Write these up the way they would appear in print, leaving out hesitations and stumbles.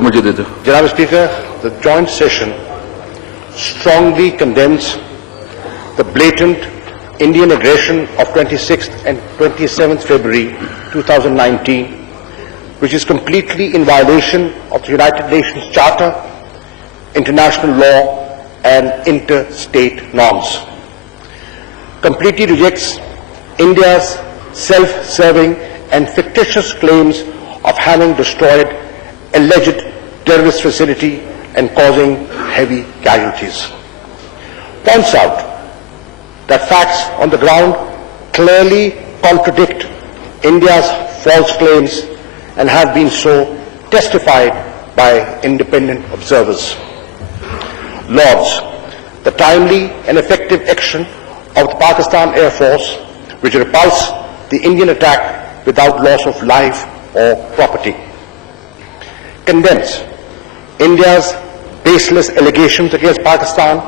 Mr. Speaker, the joint session strongly condemns the blatant Indian aggression of 26th and 27th February 2019, which is completely in violation of the United Nations Charter, international law and interstate norms. Completely rejects India's self-serving and fictitious claims of having destroyed alleged terrorist facility and causing heavy casualties. Points out that facts on the ground clearly contradict India's false claims and have been so testified by independent observers. Lords, the timely and effective action of the Pakistan Air Force, which repulsed the Indian attack without loss of life or property, condemns India's baseless allegations against Pakistan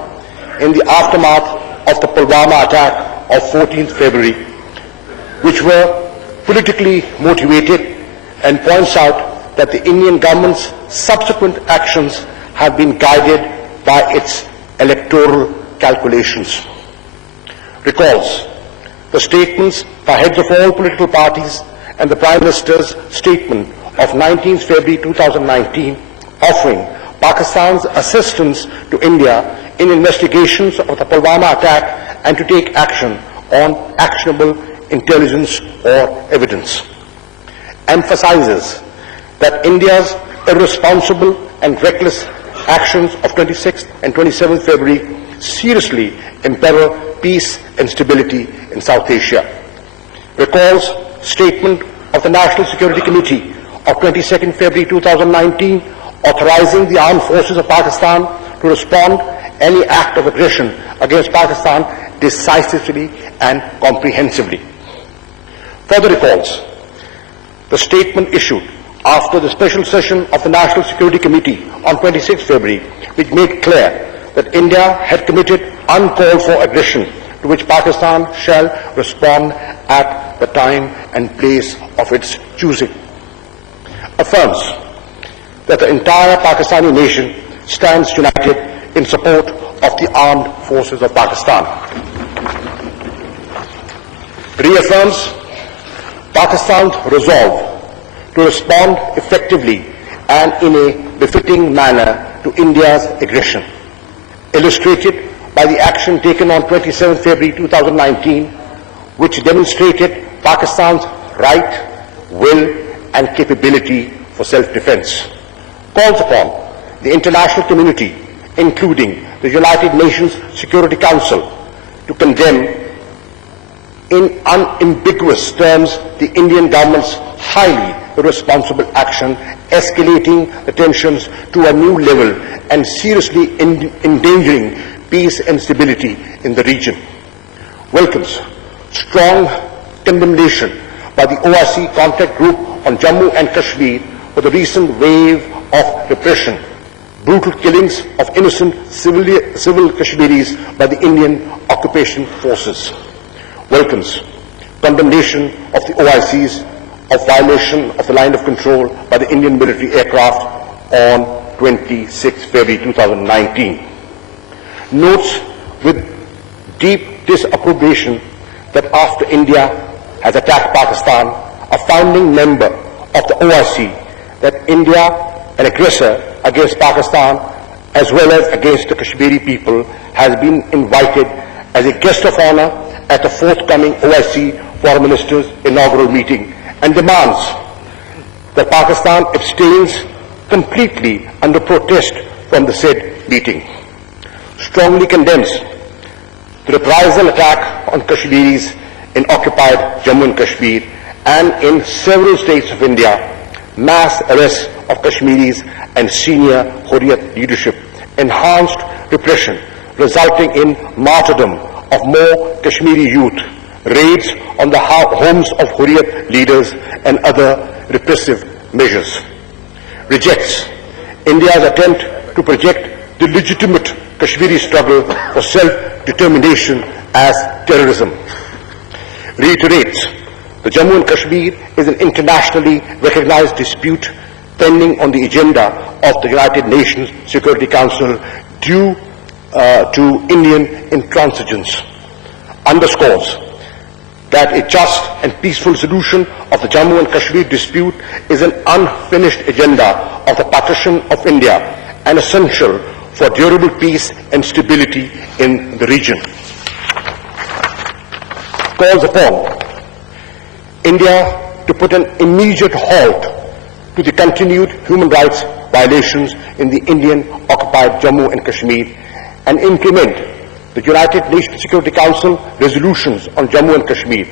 in the aftermath of the Pulwama attack of 14th February, which were politically motivated, and points out that the Indian government's subsequent actions have been guided by its electoral calculations. Recalls the statements by heads of all political parties and the Prime Minister's statement of 19th February 2019 offering Pakistan's assistance to India in investigations of the Pulwama attack and to take action on actionable intelligence or evidence. Emphasizes that India's irresponsible and reckless actions of 26th and 27th February seriously imperil peace and stability in South Asia. Recalls statement of the National Security Committee of 22nd February 2019 authorizing the armed forces of Pakistan to respond any act of aggression against Pakistan decisively and comprehensively. Further recalls the statement issued after the special session of the National Security Committee on 26th February, which made clear that India had committed uncalled for aggression to which Pakistan shall respond at the time and place of its choosing. Affirms that the entire Pakistani nation stands united in support of the armed forces of Pakistan. Reaffirms Pakistan's resolve to respond effectively and in a befitting manner to India's aggression, illustrated by the action taken on 27 February 2019, which demonstrated Pakistan's right, will and capability for self-defense. Calls upon the international community, including the United Nations Security Council, to condemn in unambiguous terms the Indian government's highly irresponsible action, escalating the tensions to a new level and seriously endangering peace and stability in the region. Welcomes strong condemnation by the OIC Contact Group on Jammu and Kashmir for the recent wave of repression, brutal killings of innocent civil Kashmiris by the Indian occupation forces. Welcomes condemnation of the OIC's of violation of the line of control by the Indian military aircraft on 26 February 2019. Notes with deep disapprobation that after India has attacked Pakistan, a founding member of the OIC, that India, an aggressor against Pakistan as well as against the Kashmiri people, has been invited as a guest of honor at the forthcoming OIC Foreign Ministers inaugural meeting, and demands that Pakistan abstains completely under protest from the said meeting. Strongly condemns the reprisal attack on Kashmiris in occupied Jammu and Kashmir and in several states of India, mass arrests of Kashmiris and senior Hurriyat leadership, enhanced repression resulting in martyrdom of more Kashmiri youth, raids on the homes of Hurriyat leaders and other repressive measures. Rejects India's attempt to project the legitimate Kashmiri struggle for self-determination as terrorism. Reiterates the Jammu and Kashmir is an internationally recognized dispute pending on the agenda of the United Nations Security Council due to Indian intransigence underscores that a just and peaceful solution of the Jammu and Kashmir dispute is an unfinished agenda of the partition of India and essential for durable peace and stability in the region. Calls upon India to put an immediate halt to the continued human rights violations in the Indian-occupied Jammu and Kashmir and implement the United Nations Security Council resolutions on Jammu and Kashmir,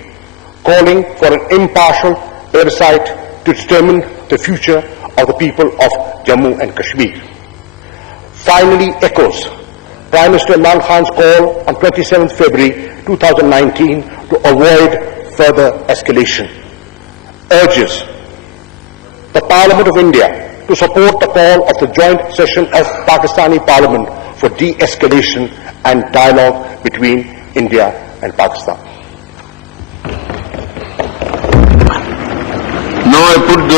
calling for an impartial oversight to determine the future of the people of Jammu and Kashmir. Finally echoes Prime Minister Imran Khan's call on 27th February 2019 to avoid further escalation. Urges the Parliament of India to support the call of the joint session of Pakistani Parliament for de-escalation and dialogue between India and Pakistan. Now I put the